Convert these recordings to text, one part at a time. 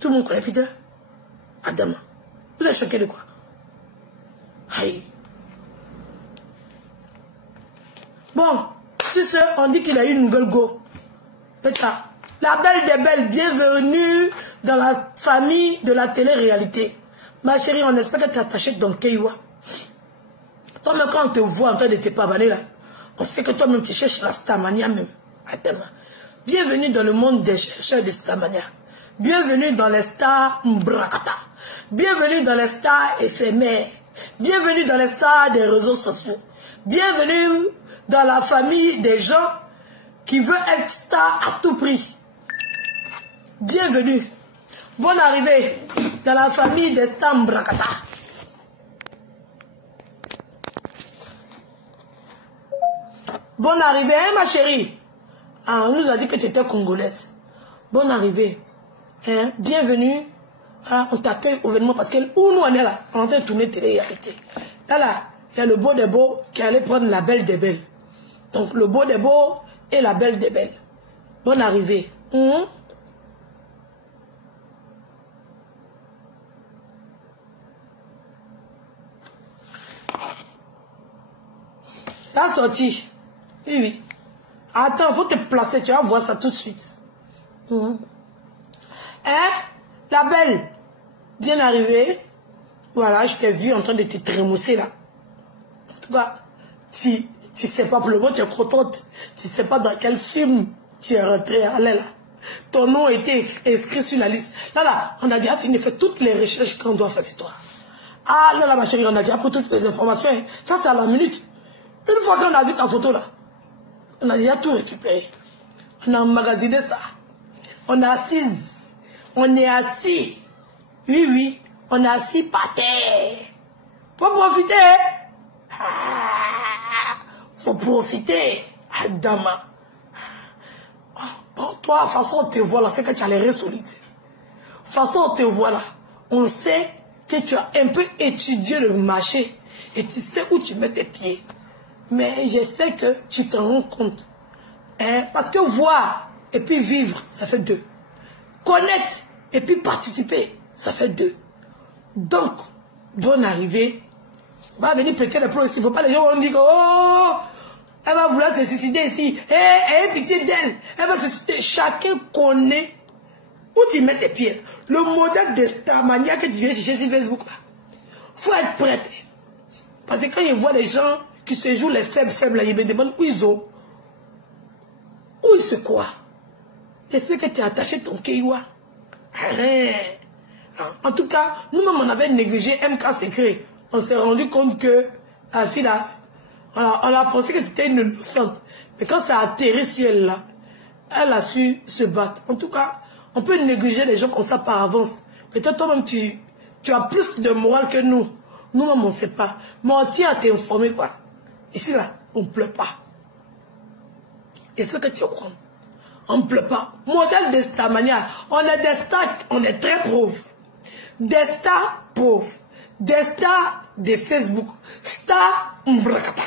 Tout le monde connaît Peter. Adama. Vous êtes choqué de quoi? Aïe. Bon, si ce, on dit qu'il a eu une nouvelle go. Péta. La belle des belles, bienvenue dans la famille de la télé-réalité. Ma chérie, on espère que tu es attachée dans Keiwa. Toi-même, quand on te voit en train de te pavaner là, on sait que toi-même tu cherches la Starmania même. Attends. Bienvenue dans le monde des chercheurs de Starmania. Bienvenue dans les stars Mbrakata. Bienvenue dans les stars éphémères. Bienvenue dans les stars des réseaux sociaux. Bienvenue dans la famille des gens qui veulent être stars à tout prix. Bienvenue. Bonne arrivée dans la famille des stars Mbrakata. Bonne arrivée, hein, ma chérie? Ah, on nous a dit que tu étais congolaise. Bonne arrivée. Hein? Bienvenue. Ah, on t'accueille ouvertement parce que où nous on est là, on est en train de tourner télé-réalité. Là, il y a le beau des beaux qui allait prendre la belle des belles. Donc le beau des beaux et la belle des belles. Bonne arrivée. Ça a sorti. Oui, oui. Attends, faut te placer, tu vas voir ça tout de suite. Hein? La belle, bien arrivée. Voilà, je t'ai vu en train de te trémousser là. En tout cas, si tu sais pas pour le moment, tu es contente. Tu sais pas dans quel film tu es rentré. Allez là. Ton nom a été inscrit sur la liste. Là, on a déjà fini de faire toutes les recherches qu'on doit faire sur toi. Ah là, ma chérie, on a déjà pris toutes les informations. Hein. Ça, c'est à la minute. Une fois qu'on a vu ta photo là, on a déjà tout récupéré. On a emmagasiné ça. On est assise. On est assis. Oui, oui. On est assis par terre. Faut profiter. Faut profiter. Adama. Pour toi, de toute façon, on te voit là, c'est que tu as les reins solides. De toute façon, on te voit là. On sait que tu as un peu étudié le marché. Et tu sais où tu mets tes pieds. Mais j'espère que tu t'en rends compte. Hein? Parce que voir et puis vivre, ça fait deux. Connaître et puis participer, ça fait deux. Donc, bonne arrivée. On va venir péter les plombs ici. Il ne faut pas les gens vont dire que oh, elle va vouloir se suicider ici. Ayez pitié d'elle. Elle va se suicider. Chacun connaît où tu mets tes pieds. Le modèle de Starmania que tu viens chercher sur Facebook. Il faut être prête. Parce que quand je vois les gens qui se jouent les faibles, là, ils me demandent où ils ont. Où ils se croient. Est-ce que tu as attaché ton Keiwa? Arrête. En tout cas, nous-mêmes, on avait négligé MK Secret. On s'est rendu compte que la fille là, on a pensé que c'était une innocente. Mais quand ça a atterri sur elle là, elle a su se battre. En tout cas, on peut négliger les gens comme ça par avance. Peut-être toi-même, tu as plus de morale que nous. Nous-mêmes, on ne sait pas. Mais on tient à t'informer quoi. Ici là, on ne pleure pas. Et ce que tu crois. On ne pleure pas. Modèle de Starmania. On est des stars, on est très pauvres. Des stars pauvres. Des stars de Facebook. Stars Mbrakata.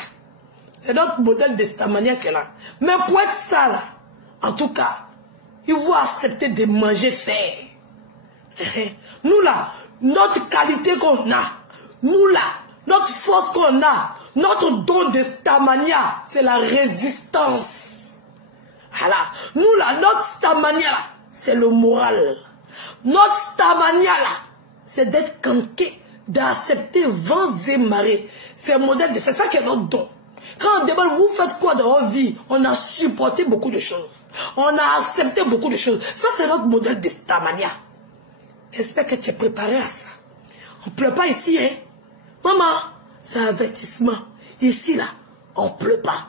C'est notre modèle de Starmania qu'elle a. Mais pour être ça là, en tout cas, il faut accepter de manger fer. Nous là, notre qualité qu'on a, nous là, notre force qu'on a, notre don de Starmania, c'est la résistance. Voilà. Nous là, notre Starmania là, c'est le moral. Notre Starmania là, c'est d'être canqué, d'accepter vents et marées. C'est un modèle de... C'est ça qui est notre don. Quand on demande, vous faites quoi dans votre vie? On a supporté beaucoup de choses. On a accepté beaucoup de choses. Ça, c'est notre modèle de Starmania. J'espère que tu es préparé à ça. On ne pleure pas ici, hein. Maman, c'est un avertissement. Ici, là, on ne pleure pas.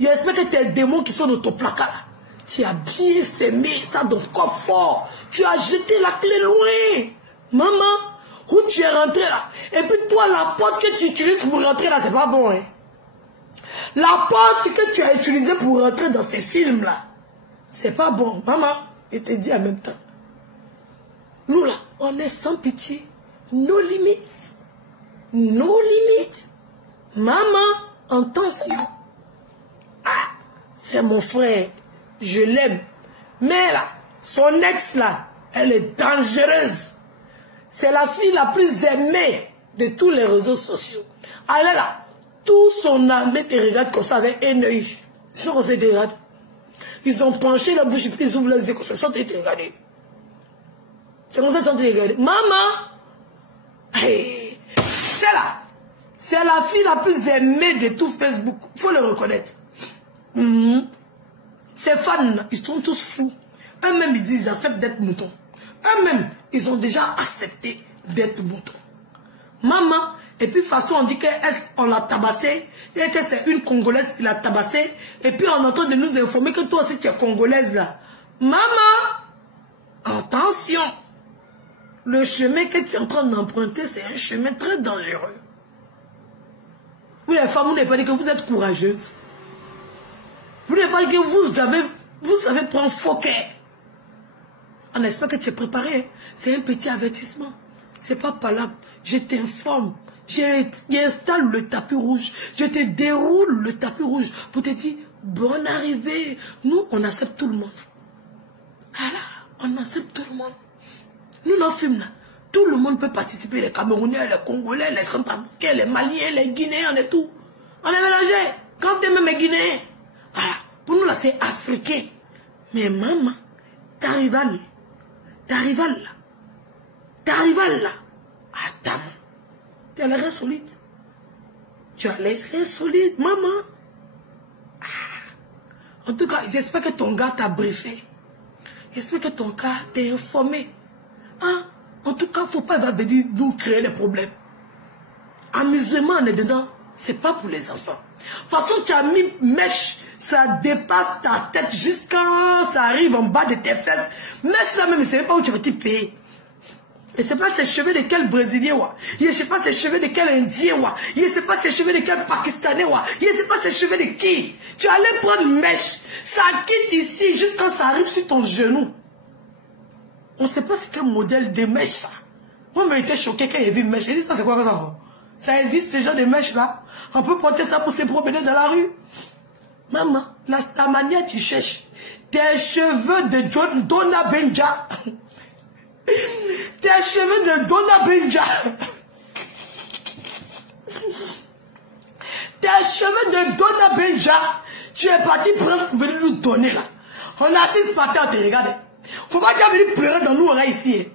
J'espère que tes démons qui sont dans ton placard, là, tu as bien fermé ça dans le coffre fort. Tu as jeté la clé loin. Maman, où tu es rentré là? Et puis toi, la porte que tu utilises pour rentrer là, c'est pas bon, hein. La porte que tu as utilisée pour rentrer dans ces films-là, c'est pas bon. Maman, je te dis en même temps. Nous là, on est sans pitié. Nos limites. Nos limites. Maman, en tension. C'est mon frère. Je l'aime. Mais là, son ex là, Elle est dangereuse. C'est la fille la plus aimée de tous les réseaux sociaux. Elle est là. Tout son armée te regarde comme ça avec un œil. Ils sont comme ça, ils te regardent. Ils ont penché la bouche et puis ils ouvrent les yeux comme ça. Ils sont en train de te regarder. C'est comme ça qu'ils sont en train de regarder. Maman! Hey, c'est là. C'est la fille la plus aimée de tout Facebook. Il faut le reconnaître. Ces fans, ils sont tous fous. Eux-mêmes, ils disent, ils acceptent d'être moutons. Eux-mêmes, ils ont déjà accepté d'être moutons. Maman, et puis de toute façon, on dit qu'on l'a tabassée, et que c'est une Congolaise qui l'a tabassée, et puis on entend de nous informer que toi aussi tu es Congolaise là. Maman, attention, le chemin que tu es en train d'emprunter, c'est un chemin très dangereux. Vous les femmes, vous n'avez pas dit que vous êtes courageuse. Vous n'avez pas dit que vous savez prendre faux cœur. On espère que tu es préparé. C'est un petit avertissement. C'est pas palable. Je t'informe. J'installe le tapis rouge. Je te déroule le tapis rouge pour te dire bonne arrivée. Nous, on accepte tout le monde. Voilà, on accepte tout le monde. Nous, nos films là, tout le monde peut participer. Les Camerounais, les Congolais, les Centrafricains, les Maliens, les Guinéens et tout. On est mélangés. Quand tu es même Guinéen. Voilà. Pour nous là, c'est africain. Mais maman, t'arrives là. Attends. Tu as les reins solides. Tu as les reins solides, maman. En tout cas, j'espère que ton gars t'a briefé. J'espère que ton gars t'a informé. Hein? En tout cas, il ne faut pas venir nous créer des problèmes. Amusement, on est dedans. C'est pas pour les enfants. De toute façon, tu as mis mèche. Ça dépasse ta tête jusqu'à ça arrive en bas de tes fesses. Mèche là même, je ne sais pas où tu vas te payer. Je ne sais pas ces cheveux de quel Brésilien, wa. Je ne sais pas ces cheveux de quel Indien, wa. Je ne sais pas ces cheveux de quel Pakistanais, wa. Je ne sais pas ces cheveux de qui. Tu allais prendre mèche. Ça quitte ici jusqu'à ça arrive sur ton genou. On ne sait pas c'est quel modèle de mèche ça. Moi, je m'étais choqué quand j'ai vu mèche. J'ai dit ça, c'est quoi ça? Ça existe ce genre de mèche là. On peut porter ça pour se promener dans la rue. Maman, ta manière tu cherches. Tes cheveux de Donna Benja. Tes cheveux de Donna Benja. Tes cheveux de Donna Benja. Tu es parti prendre pour venir nous donner là. On a assis ce matin, on te regarde. Faut pas qu'elle vienne pleurer dans nous, on est ici.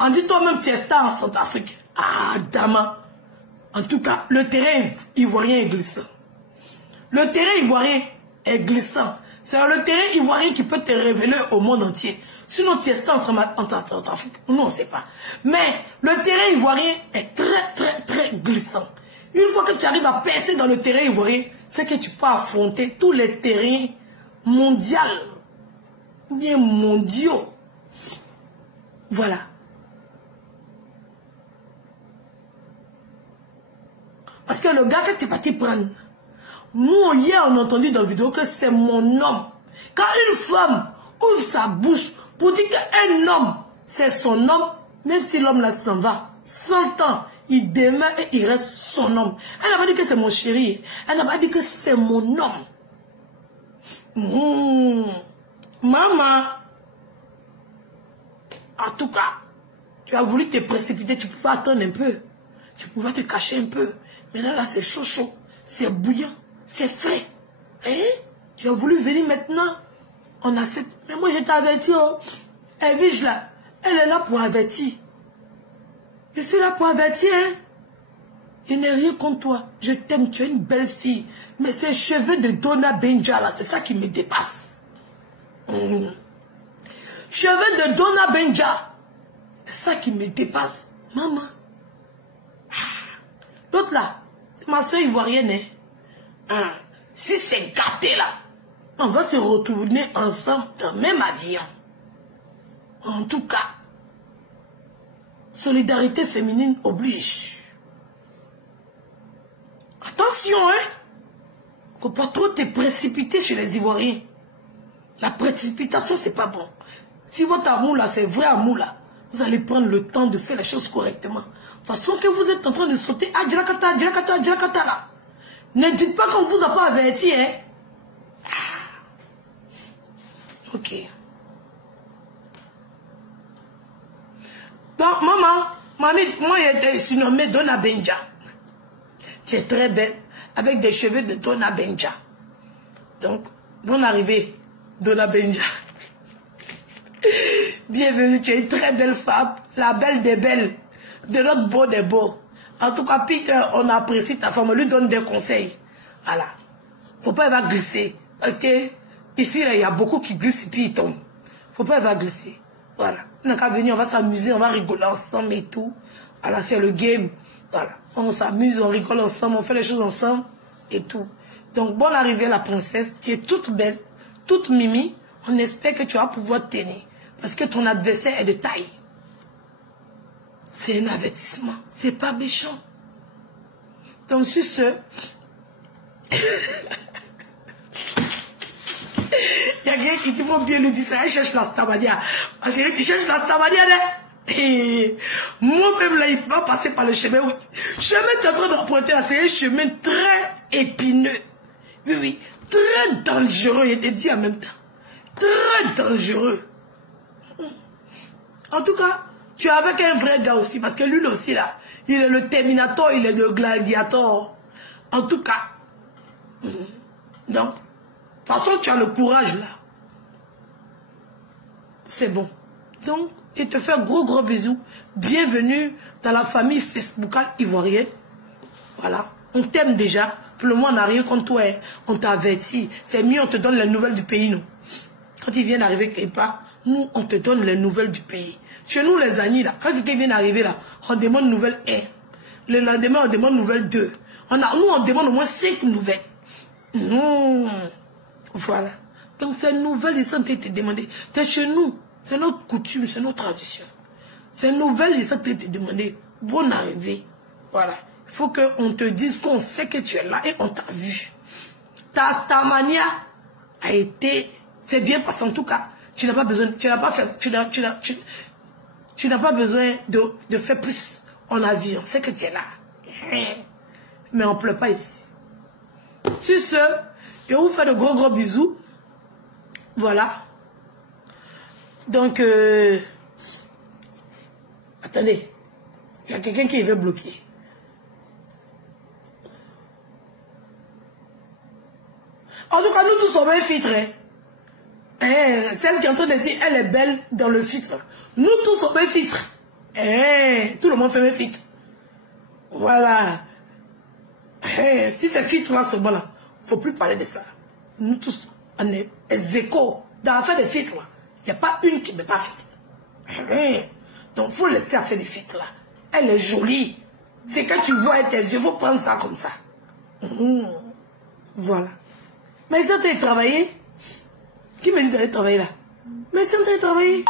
On dit toi-même tu es star en Centrafrique. Ah, Dama. En tout cas, le terrain ivoirien est glissant. Le terrain ivoirien est glissant. C'est le terrain ivoirien qui peut te révéler au monde entier. Sinon, tu es star en Centrafrique. Nous, on ne sait pas. Mais le terrain ivoirien est très glissant. Une fois que tu arrives à percer dans le terrain ivoirien, c'est que tu peux affronter tous les terrains mondiaux. Ou bien mondiaux. Voilà. Parce que le gars que tu es parti prendre, nous, hier, on a entendu dans la vidéo que c'est mon homme. Quand une femme ouvre sa bouche pour dire qu'un homme, c'est son homme, même si l'homme là s'en va, 100 ans, il demeure et il reste son homme. Elle n'a pas dit que c'est mon chéri. Elle n'a pas dit que c'est mon homme. Maman. En tout cas, tu as voulu te précipiter, tu pouvais attendre un peu. Tu pouvais te cacher un peu. Maintenant là, c'est chaud. C'est bouillant. C'est frais. Hein? Tu as voulu venir maintenant. On accepte. Mais moi, je t'ai averti. Oh. Evige là, elle est là pour avertir. Je suis là pour avertir. Hein? Il n'est rien contre toi. Je t'aime, tu es une belle fille. Mais ces cheveux de Donna Benja là, c'est ça qui me dépasse. Cheveux de Donna Benja. C'est ça qui me dépasse. Maman. L'autre là, c'est ma soeur ivoirienne. Hein? Si c'est gâté là, on va se retourner ensemble dans le même avion. En tout cas, solidarité féminine oblige. Attention, hein. Faut pas trop te précipiter chez les Ivoiriens. La précipitation, c'est pas bon. Si votre amour là, c'est vrai amour là, vous allez prendre le temps de faire les choses correctement. De toute façon que vous êtes en train de sauter à Djirakata là. Ne dites pas qu'on ne vous a pas averti, hein. Ok. Donc, maman, moi, j'étais surnommée Donna Benja. Tu es très belle, avec des cheveux de Donna Benja. Donc, bonne arrivée, Donna Benja. Bienvenue, tu es une très belle femme, la belle des belles, de notre beau des beaux. En tout cas, Peter, on apprécie ta femme, on lui donne des conseils. Voilà. Faut pas, elle va glisser. Parce que, ici, là, il y a beaucoup qui glissent et puis ils tombent. Faut pas, elle va glisser. Voilà. On n'a qu'à venir, on va s'amuser, on va rigoler ensemble et tout. Voilà, c'est le game. Voilà. On s'amuse, on rigole ensemble, on fait les choses ensemble et tout. Donc, bonne arrivée, la princesse. Tu es toute belle, toute mimi. On espère que tu vas pouvoir tenir. Parce que ton adversaire est de taille. C'est un avertissement. C'est pas méchant. Donc, sur ce... Il y a quelqu'un qui dit, faut bien lui dire ça, elle cherche la Stamadia. Ma chérie, tu cherches la Stamadia, hein? Moi-même, là, il va passer par le chemin. Oui. Chemin, tu es en train d'emprunter là, c'est un chemin très épineux. Oui, oui, très dangereux, il te dit en même temps. Très dangereux. En tout cas, tu es avec un vrai gars aussi, parce que lui aussi, là, il est le Terminator, il est le Gladiator. En tout cas. Donc, de toute façon, tu as le courage, là. C'est bon. Donc, il te fait gros bisous. Bienvenue dans la famille Facebookale ivoirienne. Voilà. On t'aime déjà. Pour le moment, on n'a rien contre toi. Hein. On t'a averti. C'est mieux, on te donne les nouvelles du pays, nous. Quand il vient d'arriver quelque part, nous, on te donne les nouvelles du pays. Chez nous, les amis, là, quand quelqu'un vient d'arriver, là, on demande nouvelle 1. Le lendemain, on demande nouvelle 2. Nous, on demande au moins 5 nouvelles. Voilà. Donc, ces nouvelles, ils sont été demandées. C'est chez nous. C'est notre coutume, c'est notre tradition. Ces nouvelles, ils sont été demandées. Bonne arrivée. Voilà. Il faut qu'on te dise qu'on sait que tu es là et on t'a vu. Ta mania a été... C'est bien passé en tout cas. Tu n'as pas besoin... Tu n'as pas fait... Tu n'as pas besoin de faire plus. On a vu. On sait que tu es là. Mais on ne pleure pas ici. Sur ce, je vous fais de gros bisous. Voilà. Donc, attendez. Il y a quelqu'un qui veut bloquer. En tout cas, nous tous sommes un filtre. Hein. Celle qui est en train de dire, elle est belle dans le filtre. Nous tous sommes un filtre. Hein. Tout le monde fait un filtre. Voilà. Hein. Si c'est filtre là, c'est bon là. Il ne faut plus parler de ça. Nous tous, on est échos. Dans l'affaire des filtres là, il n'y a pas une qui ne met pas filtre. Hein. Donc, il faut laisser à faire des filtres là. Elle est jolie. C'est quand tu vois tes yeux, il faut prendre ça comme ça. Voilà. Mais ils sont en train de travailler. Qui me dit d'aller travailler là? Mais ils sont en train de travailler.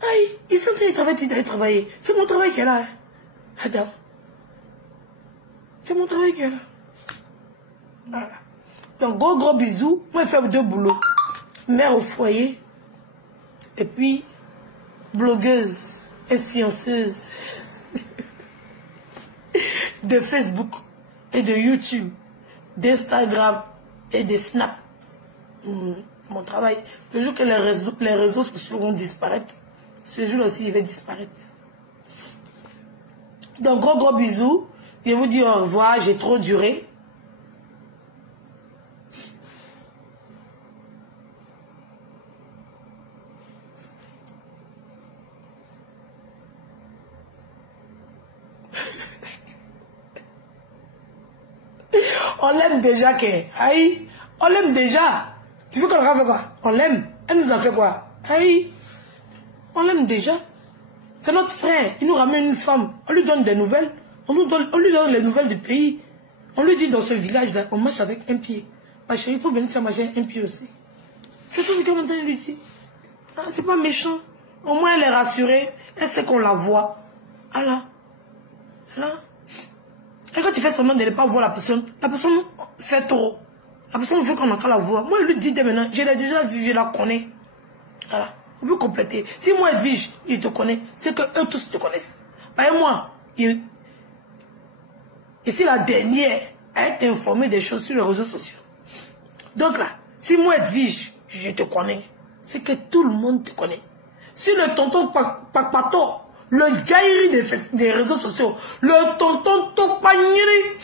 Aïe, ils sont en train de travailler, d'aller travailler. C'est mon travail qu'elle a. Hein. Attends. C'est mon travail qu'elle a. Voilà. Donc, gros bisous. Moi, je fais 2 boulots. Mère au foyer. Et puis, blogueuse, influenceuse de Facebook et de YouTube, d'Instagram et de Snap. Mon travail, le jour que les réseaux sociaux vont disparaître, ce jour aussi, il va disparaître. Donc, gros bisous. Je vous dis au revoir, j'ai trop duré. On l'aime déjà, aïe, on l'aime déjà. Tu veux qu'on le fasse quoi? On l'aime. Elle nous en fait quoi? Aïe, on l'aime déjà. C'est notre frère. Il nous ramène une femme. On lui donne des nouvelles. On lui donne les nouvelles du pays. On lui dit dans ce village-là, on marche avec un pied. Ma chérie, il faut venir te marcher un pied aussi. C'est tout ce qu'on entend lui dire. Ah, c'est pas méchant. Au moins, elle est rassurée. Elle sait qu'on la voit. Voilà. Voilà. Et quand tu fais seulement de ne pas voir la personne fait trop. La personne veut qu'on entende la voix. Moi, je lui dis dès maintenant, je l'ai déjà vue, je la connais. Voilà. On peut compléter. Si moi, Edwige, il te connaît, c'est que eux tous te connaissent. Par exemple, moi, et c'est la dernière à être informée des choses sur les réseaux sociaux. Donc là, Si moi, Edwige, je te connais, c'est que tout le monde te connaît. Si le tonton Papato, le Jairi des réseaux sociaux, le tonton Topanyiri,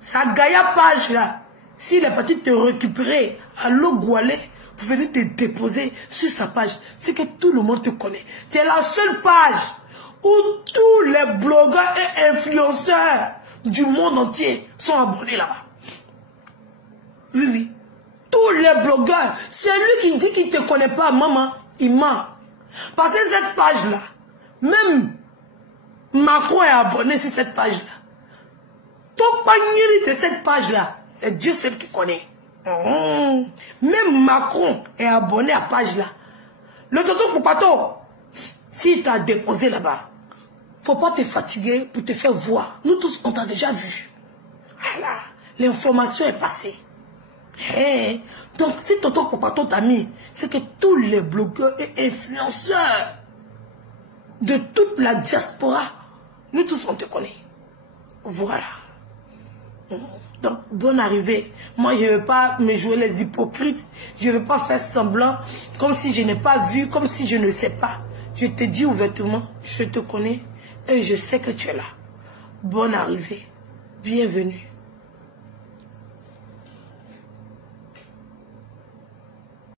sa Gaïa page là, s'il est parti te récupérer à l'Ogoualé pour venir te déposer sur sa page, c'est que tout le monde te connaît. C'est la seule page où tous les blogueurs et influenceurs du monde entier sont abonnés là-bas. Oui, oui. Tous les blogueurs, c'est lui qui dit qu'il ne te connaît pas, maman, il ment. Parce que cette page-là, même Macron est abonné sur cette page-là. Tout panier de cette page-là, c'est Dieu seul qui connaît. Même Macron est abonné à la page-là. Le tonton Poupato, s'il t'a déposé là-bas, faut pas te fatiguer pour te faire voir. Nous tous, on t'a déjà vu. Voilà, l'information est passée. Donc, si tonton Poupato t'a mis, c'est que tous les blogueurs et influenceurs de toute la diaspora, nous tous, on te connaît. Voilà. Donc, bonne arrivée. Moi, je ne vais pas me jouer les hypocrites. Je ne vais pas faire semblant comme si je n'ai pas vu, comme si je ne sais pas. Je te dis ouvertement, je te connais et je sais que tu es là. Bonne arrivée. Bienvenue.